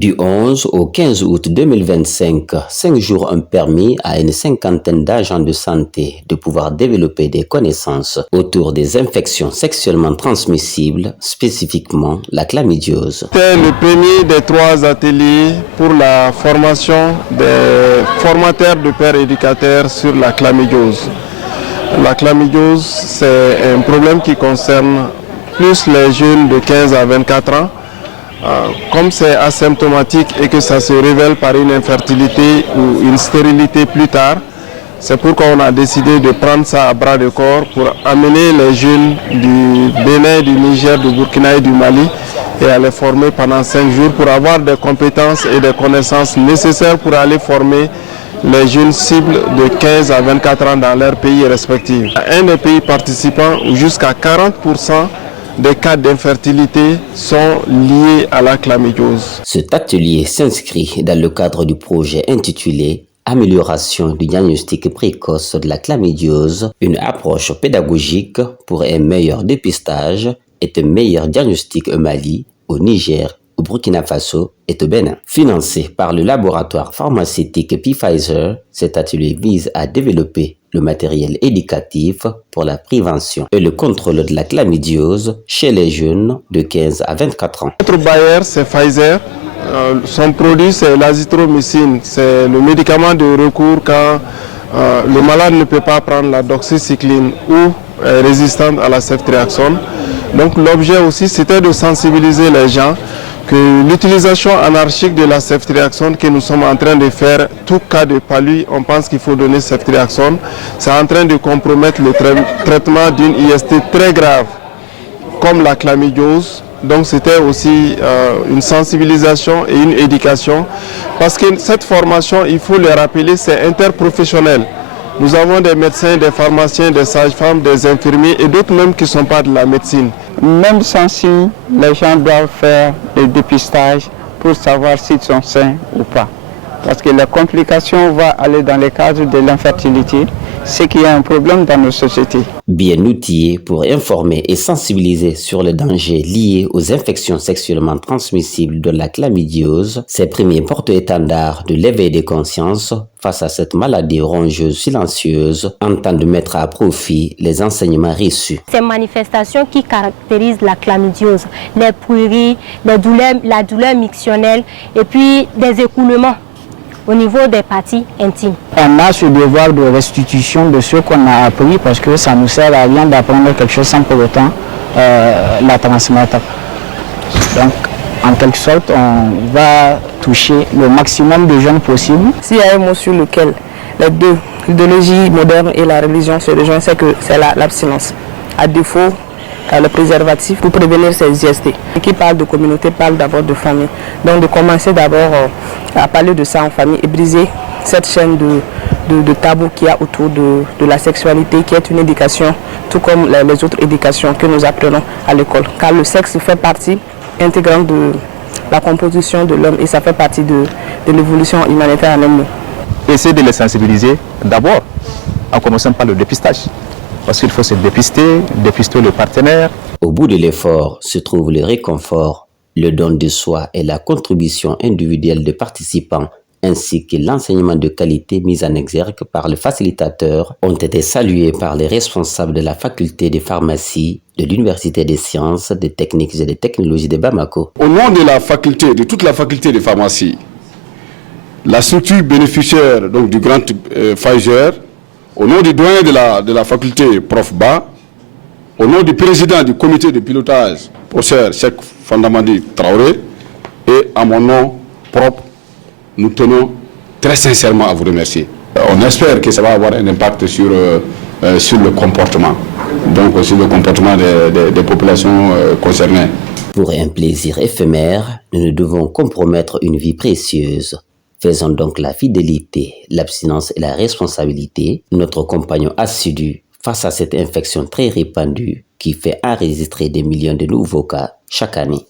Du 11 au 15 août 2025, 5 jours ont permis à une cinquantaine d'agents de santé de pouvoir développer des connaissances autour des infections sexuellement transmissibles, spécifiquement la chlamydiose. C'était le premier des 3 ateliers pour la formation des formateurs de pères éducateurs sur la chlamydiose. La chlamydiose, c'est un problème qui concerne plus les jeunes de 15 à 24 ans. Comme c'est asymptomatique et que ça se révèle par une infertilité ou une stérilité plus tard, c'est pourquoi on a décidé de prendre ça à bras de corps pour amener les jeunes du Bénin, du Niger, du Burkina et du Mali et à les former pendant 5 jours pour avoir des compétences et des connaissances nécessaires pour aller former les jeunes cibles de 15 à 24 ans dans leurs pays respectifs. Un des pays participants où jusqu'à 40% des cas d'infertilité sont liés à la chlamydiose. Cet atelier s'inscrit dans le cadre du projet intitulé « Amélioration du diagnostic précoce de la chlamydiose, une approche pédagogique pour un meilleur dépistage et un meilleur diagnostic au Mali, au Niger, au Burkina Faso et au Bénin ». Financé par le laboratoire pharmaceutique Pfizer, cet atelier vise à développer le matériel éducatif pour la prévention et le contrôle de la chlamydiose chez les jeunes de 15 à 24 ans. Notre bailleur, c'est Pfizer. Son produit, c'est l'azithromycine. C'est le médicament de recours quand le malade ne peut pas prendre la doxycycline ou est résistante à la ceftriaxone. Donc l'objet aussi, c'était de sensibiliser les gens que l'utilisation anarchique de la ceftriaxone que nous sommes en train de faire, tout cas de palu, on pense qu'il faut donner ceftriaxone, c'est en train de compromettre le traitement d'une IST très grave, comme la chlamydiose. Donc c'était aussi une sensibilisation et une éducation, parce que cette formation, il faut le rappeler, c'est interprofessionnel. Nous avons des médecins, des pharmaciens, des sages-femmes, des infirmiers et d'autres même qui ne sont pas de la médecine. Même sans signe, les gens doivent faire le dépistage pour savoir s'ils sont sains ou pas. Parce que les complications vont aller dans le cadre de l'infertilité, c'est qu'il y a un problème dans nos sociétés. Bien outillés pour informer et sensibiliser sur les dangers liés aux infections sexuellement transmissibles de la chlamydiose, ces premiers porte-étendards de l'éveil des consciences face à cette maladie rongeuse silencieuse entendent mettre à profit les enseignements reçus. Ces manifestations qui caractérisent la chlamydiose, les pruries, la douleur mictionnelle et puis des écoulements au niveau des parties intimes. On a ce devoir de restitution de ce qu'on a appris parce que ça ne nous sert à rien d'apprendre quelque chose sans pour autant la transmettre. Donc, en quelque sorte, on va toucher le maximum de jeunes possible. S'il y a un mot sur lequel les deux, l'idéologie moderne et la religion se rejoignent, c'est que c'est l'abstinence. À défaut, le préservatif pour prévenir ces IST. Et qui parle de communauté parle d'abord de famille. Donc de commencer d'abord à parler de ça en famille et briser cette chaîne de tabou qu'il y a autour de la sexualité, qui est une éducation, tout comme les autres éducations que nous apprenons à l'école. Car le sexe fait partie intégrante de la composition de l'homme et ça fait partie de l'évolution humanitaire en un mot. Essayer de les sensibiliser d'abord, en commençant par le dépistage. Parce qu'il faut se dépister le partenaire. Au bout de l'effort se trouve le réconfort, le don de soi et la contribution individuelle des participants, ainsi que l'enseignement de qualité mis en exergue par le facilitateur, ont été salués par les responsables de la faculté de pharmacie de l'Université des sciences, des techniques et des technologies de Bamako. Au nom de la faculté, de toute la faculté de pharmacie, la structure bénéficiaire donc, du grant Pfizer, au nom du doyen de la faculté Prof Ba, au nom du président du comité de pilotage, professeur Cheikh Fandamadi Traoré, et à mon nom propre, nous tenons très sincèrement à vous remercier. On espère que ça va avoir un impact sur le comportement, donc sur le comportement des populations concernées. Pour un plaisir éphémère, nous ne devons compromettre une vie précieuse. Faisons donc la fidélité, l'abstinence et la responsabilité, notre compagnon assidu face à cette infection très répandue qui fait enregistrer des millions de nouveaux cas chaque année.